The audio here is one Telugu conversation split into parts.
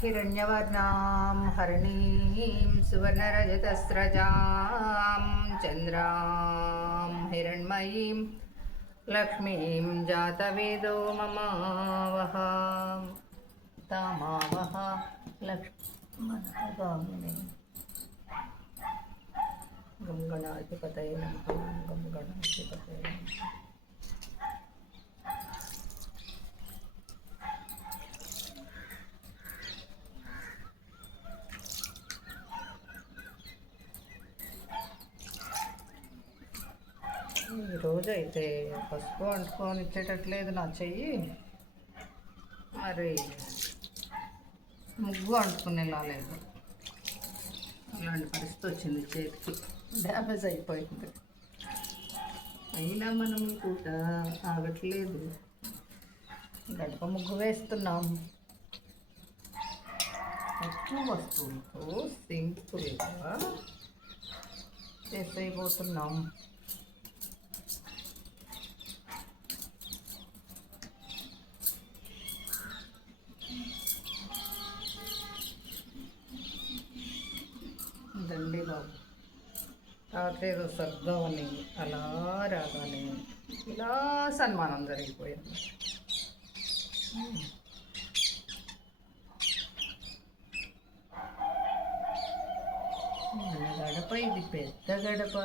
हिरण्यवर्णां हरिणीं सुवर्णरजतस्रजां चन्द्रां हिरण्मयीं लक्ष्मीं जातवेदो ममावह तामावह लक्ष्मणगामिनी गं गणाधिपतये नमः गं गणाधिपतये नमः। ఈరోజు అయితే పసుపు అంటుకొని ఇచ్చేటట్లేదు నా చెయ్యి, మరి ముగ్గు అంటుకునేలా లేదు. అలాంటి పరిస్థితి వచ్చింది, చేతికి డ్యామేజ్ అయిపోయింది. అయినా మనం కూడా ఆగట్లేదు, గడప ముగ్గు వేస్తున్నాం. తక్కువ వస్తువులతో సింపుల్గా చేసేయబోతున్నాం. దండి బాబు, రాత్రి ఏదో స్వర్గమని అలా రాగానే ఇలా సన్మానం జరిగిపోయింది. మన గడప ఇది పెద్ద గడప.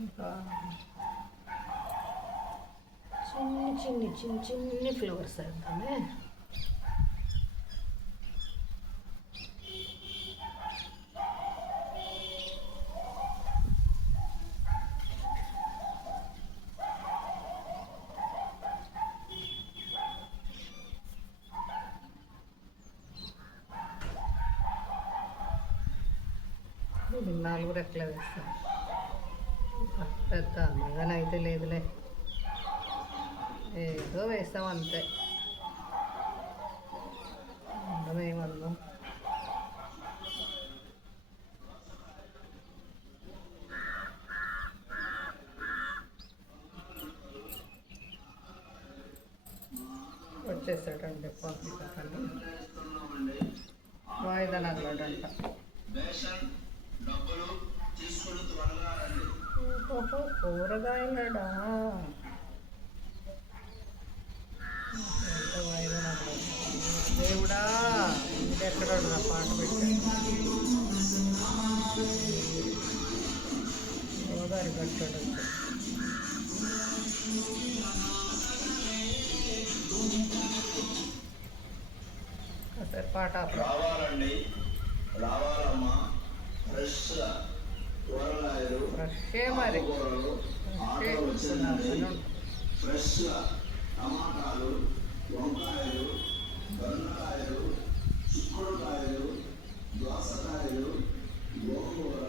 ఇంకా చిన్ని ఫ్లవర్స్ వేద్దామే. నాలుగు రెక్కలు వేస్తాం. పెద్ద అందగానే అయితే లేదులే, ఏదో వేస్తాం అంతే. అందమేమన్నాం. వచ్చేసాడండి పంపిస్తాను. వాయిదా నగలాడంట. కూరగాయలడా ఎంత వాయిదా నగలాడు. దేవుడా, ఇంకెక్కడ నా పాట పెట్టాడు. గోదావరి కట్టాడు. కాసేపు పాట రావాలండి, రావాలమ్మా. ఫ్రెష్ే మరి ఫ్రెష్ టమాటాలు, వంకాయలు, దొండకాయలు, చిక్కుడుకాయలు, దోసకాయలు, గోంగూర,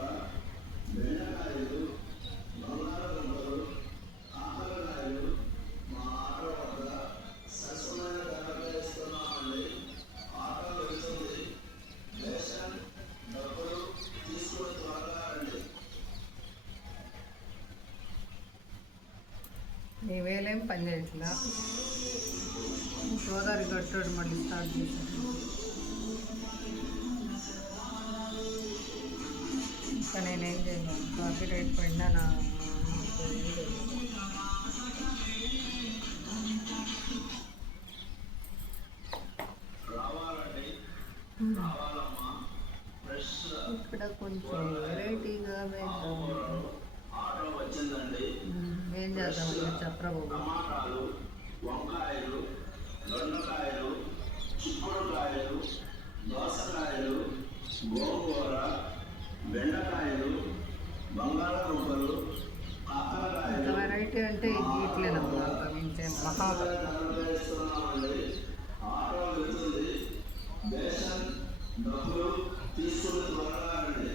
బెండకాయలు, బంగాళదుంపలు, కాకరకాయలు మా ఆటో వద్ద సరసమైన ధరలు వేస్తున్నామండి. ఆటో వెళ్తుంది. రేషన్ డబ్బులు తీసుకుని త్వరగా రండి. నీ వేలేం పని చేయట్లా. గోదావరి కట్టాడు, మళ్ళీ స్టార్ట్ చేశాడు. ఇంకా నేనేం చేయను. కాఫీ రేట్ పడినా నా ఇక్కడ కొంచెం వెరైటీగా వేద్దాం. ఏం చేద్దాం చెప్పరాబు. టమాటాలు, వంకాయలు, దొండకాయలు, చిక్కుడుకాయలు, దోసకాయలు, గోంగూర, బెండకాయలు, బంగాళదుంపలు, కాకరకాయలు. వెరైటీ అంటే ఇట్లేనమ్మా, మించే మహా ఆటో వెళ్తుంది. రేషన్ డబ్బులు తీసుకుని త్వరగా రండి.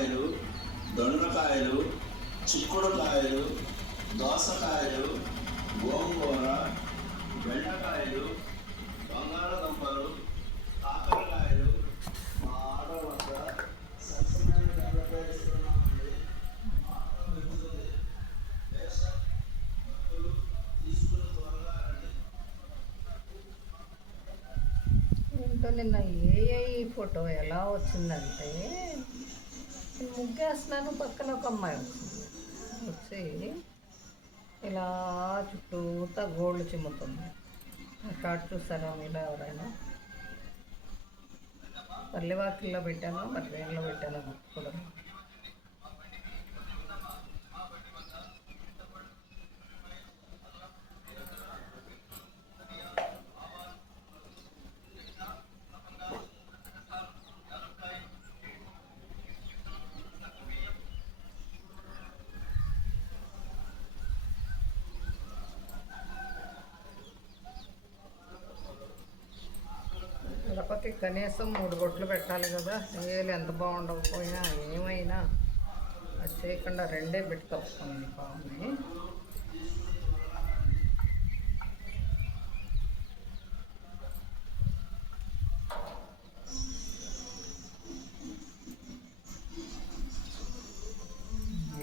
వంకాయలు, దొండకాయలు, చిక్కుడుకాయలు, దోసకాయలు, గోంగూర, బెండకాయలు, బంగాళదుంపలు, కాకరకాయలు మా ఆటో వద్ద సరసమైన ధరలపై ఇస్తున్నామండి. ఆటో వెళ్తుంది. బేషం భక్తులు తీసుకుని త్వరగా రండి. ఇంకా నిన్న ఏ ఫోటో ఎలా వచ్చిందంటే ముగ్గేస్తున్నాను, పక్కన ఒక అమ్మాయి వచ్చింది. వచ్చి ఇలా చుట్టూతా గోల్డ్ చిమ్ముతుంది. షార్ట్ చూస్తారా మీలో ఎవరైనా? పల్లెవాకిల్లో పెట్టాను, మరి దేనిలో పెట్టాను కూడా. గడపకి కనీసం 3 బొట్లు పెట్టాలి కదా. ఏలు ఎంత బాగుండకపోయినా ఏమైనా అది చేయకుండా 2 పెట్టుకొస్తుంది పావుని.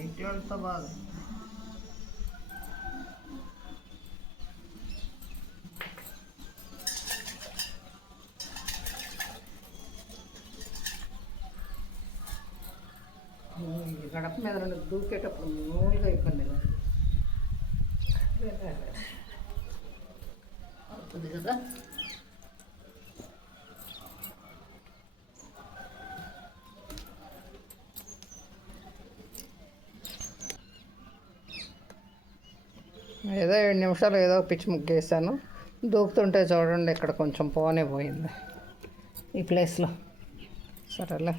ఇంట్లో బాగా గడప మీద దూకేటప్పుడు మామూలుగా ఇబ్బంది అవుతుంది కదా. ఏదో 7 నిమిషాలు ఏదో పిచ్చి ముగ్గేసాను. దూకుతుంటే చూడండి ఇక్కడ కొంచెం పోనే పోయింది ఈ ప్లేస్లో. సరేలే.